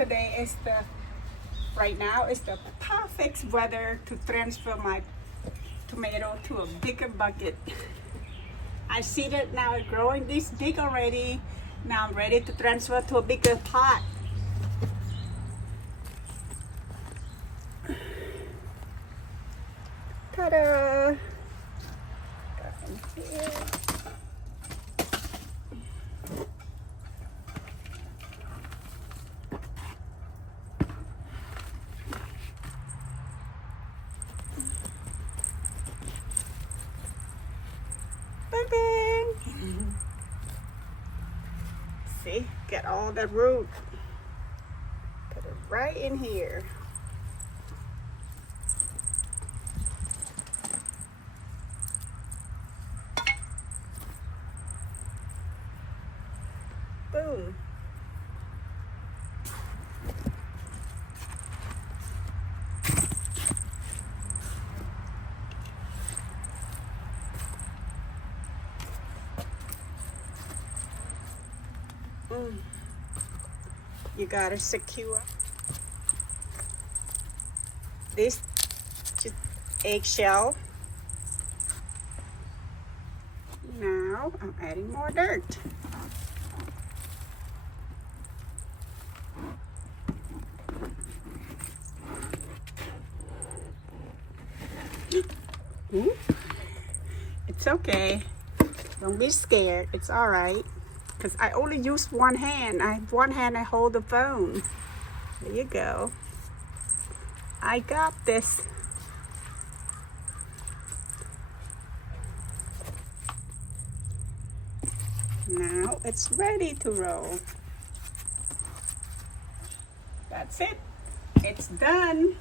today is right now is the perfect weather to transfer my tomato to a bigger bucket. I see that now it's growing this big already. Now I'm ready to transfer to a bigger pot. Ta-da! Got them here. Bang bang! See, get all the root. Put it right in here. Boom. You gotta secure this eggshell. Now I'm adding more dirt. It's okay. Don't be scared. It's all right. Because I only use one hand. I have one hand I hold the phone. There you go. I got this. Now it's ready to roll. That's it. It's done.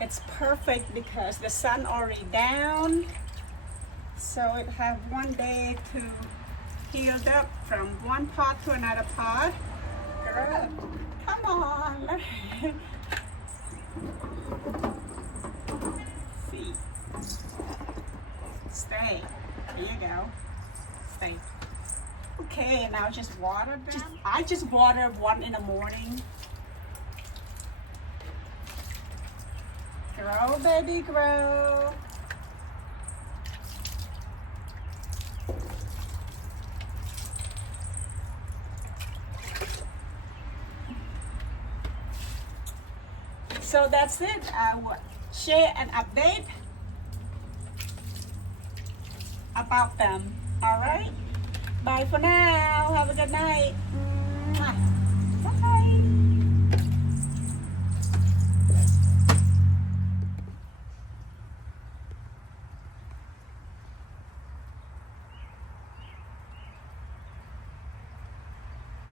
It's perfect because the sun already down. So it have one day to heal up from one pot to another pot. Girl, come on. See. Stay. There you go. Stay. Okay, now just water them. I just water one in the morning. Grow, baby, grow. So that's it. I will share an update about them. All right. Bye for now. Have a good night. Mwah.